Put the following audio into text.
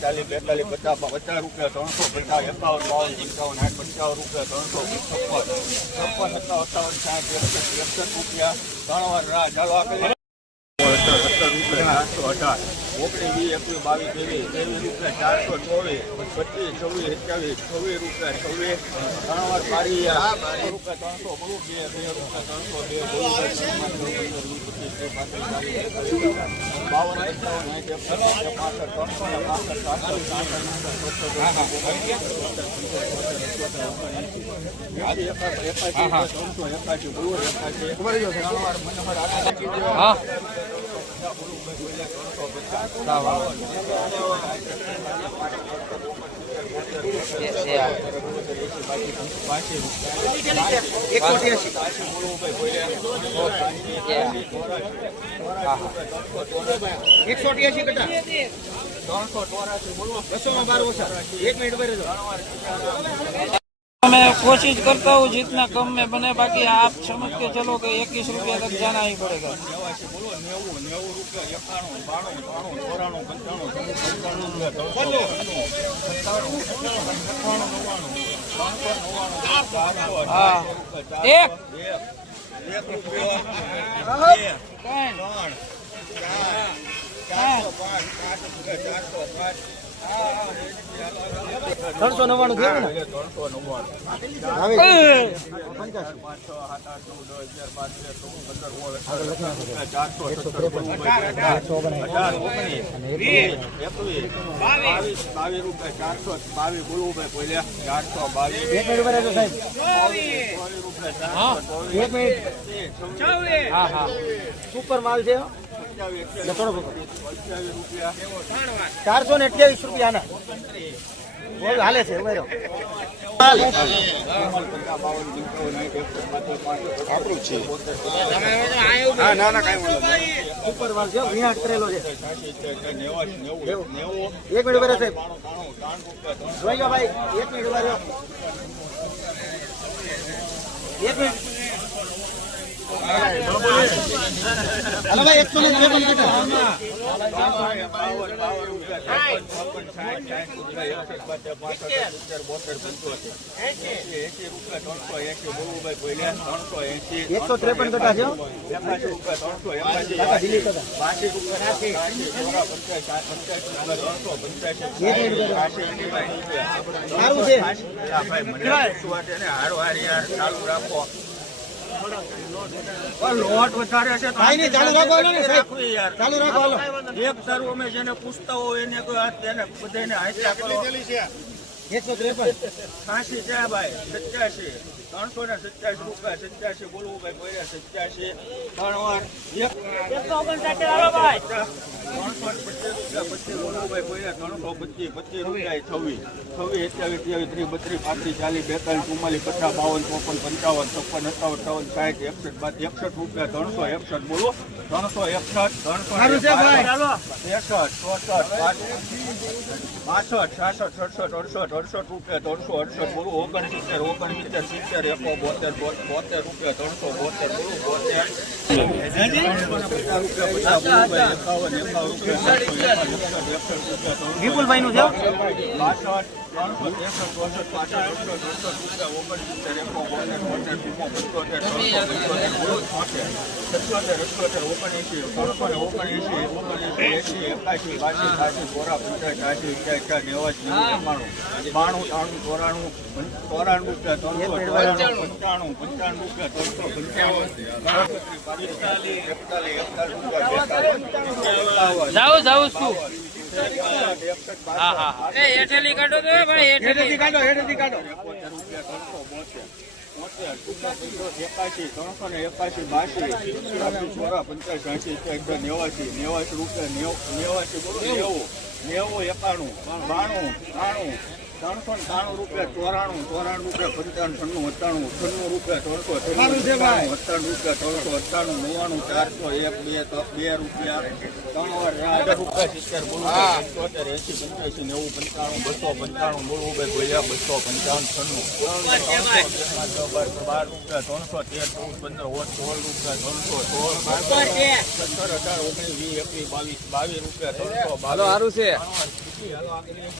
ચાલીસ બેતાલીસ પચાસ પચાસ રૂપિયા ત્રણસો પચાસ એકાવન બાવન પંચાવન આઠ પંચાવન રૂપિયા ત્રણસો છપ્પન છપ્પન સત્તાવન અઠાવન સાઠ એકસઠ રૂપિયા ત્રણ વાર રાહ ચાલો આપે સત્તર રૂપિયા આઠસો અઢાર ઓગણીસ વીસ એકવીસ બાવીસ ત્રેવીસ ત્રેવીસ રૂપિયા ચારસો ચોવીસ પચીસ છવ્વીસ સત્યાવીસ છવ્વીસ રૂપિયા છવ્વીસ ત્રણ બારી રૂપિયા ત્રણસો બે બે રૂપિયા ત્રણસો બે બાવન એકસઠ પાસઠ ત્રણસો ને પાસઠ ત્રણસો એકાશી બોલું એકાશી ત્રણ વાર મનોહર આટલા હા એકસો અઠ્યાસી કટા બસો માં બાર ઓછા એક મિનિટ ભરે मैं कोशिश करता हूँ जितना कम में बने बाकी आप समझ के चलो कि इक्कीस रुपया तक जाना ही पड़ेगा બોલો નેવું નેવું રૂપિયા એકાણું બાણું બાણું ચોરાણું પંચાણું પંચાણું નવ્વાણું ચારસો. ચારસો, એક. એક રૂપિયો ત્રણ, ત્રણ ચાર ચારસો પાંચ પાંચ રૂપિયા ચારસો પાંચ ત્રણસો નવ્વાણું થયું ને? ત્રણસો સુપર માલ છે ચારસો ને અઠ્યાવીસ રૂપિયા ના હાલે છે, ઉમેરો. ના ના કાંઈ નહીં સુપર છે કરેલો છે એક મિનિટ ભરે સાહેબ જોઈ ભાઈ, એક મિનિટ એક મિનિટ હાલો એકસો ત્રેપન કટા છે? સારું છે. હારો હાર યાર ચાલુ રાખો લોટ વધારે છે ચાલુ રાખો ચાલુ રાખો એક સારું અમે જેને પૂછતા હોય એને એને બધાને હાઈ છે? એકસો ત્રેપન. છાસી છે ભાઈ સત્યાસી. ત્રણસો ને સત્યાસી રૂપિયા સત્યાસી બોલવું સત્યાસી ત્રણ વાર ત્રણસો પચીસ ત્રણસો પચીસ પચીસ રૂપિયા છવ્વીસ છવ્વીસ સત્યાવીસ ત્યાવીસ ત્રીસ બત્રીસ પાંત્રીસ ચાલીસ બેતાલીસ ચુમ્માલીસ પચાસ ચોપન પંચાવન છપ્પન અઠાવન અઠાવન સાઠ એકસઠ બાદ એકસઠ રૂપિયા ત્રણસો એકસઠ બોલો ત્રણસો એકસઠ ત્રણસો. એકસઠ ચોસઠ પાસઠ છાસઠ સડસઠ અડસઠ અડસઠ રૂપિયા ત્રણસો અડસઠ બોલો ઓગણસિત્તેર ઓગણસિત્તેર સિત્તેર એકો બોતેર બોતેર રૂપિયા ત્રણસો બોતેર બોલું બોતેર વિપુલભાઈ નું છે. બાણું ત્રાણું ચોરાણું ચોરાણું ત્રણસો પંચાણું પંચાણું ત્રણસો પંચાવન એકતાલીસ એકતાલીસ બેતાલીસ જાઉં જાઉં છું હા હા એ હેઠેલી કાઢો તો ભાઈ હેઠેલી કાઢો હેઠળથી કાઢો એકોતેર રૂપિયા ત્રણસો એકાશી ને એકાશી ત્યાંસી ચોરા પંચાસ એંશી એકસો નેવાસી નેવાસી રૂપિયા નેવ નેવાસી બોલો નેવું નેવું એકાણું બાણું ત્રાણું ત્રણસો ત્રાણું રૂપિયા ચોરાણું ચોરાણું રૂપિયા પંચાવન છન્નું છન્નું રૂપિયા ત્રણસો અઠ્ઠાણું રૂપિયા ત્રણસો અઠ્ઠાણું નવ્વાણું ચારસો એક બે બે રૂપિયા. ત્રણ હજાર રૂપિયા સિત્તેર બોલું એસી પંચ્યાસી નેવું પંચાણું બસો પંચાણું બોલવું ભાઈ બોલ્યા બસો પંચાવન છન્નું. બાર રૂપિયા ત્રણસો તેર ચૌદ પંદર ઓળ સોળ રૂપિયા ત્રણસો સોળ સત્તર અઢાર ઓગણીસ વીસ એકવીસ બાવીસ બાવીસ રૂપિયા ત્રણસો બાવીસ. સારું છે.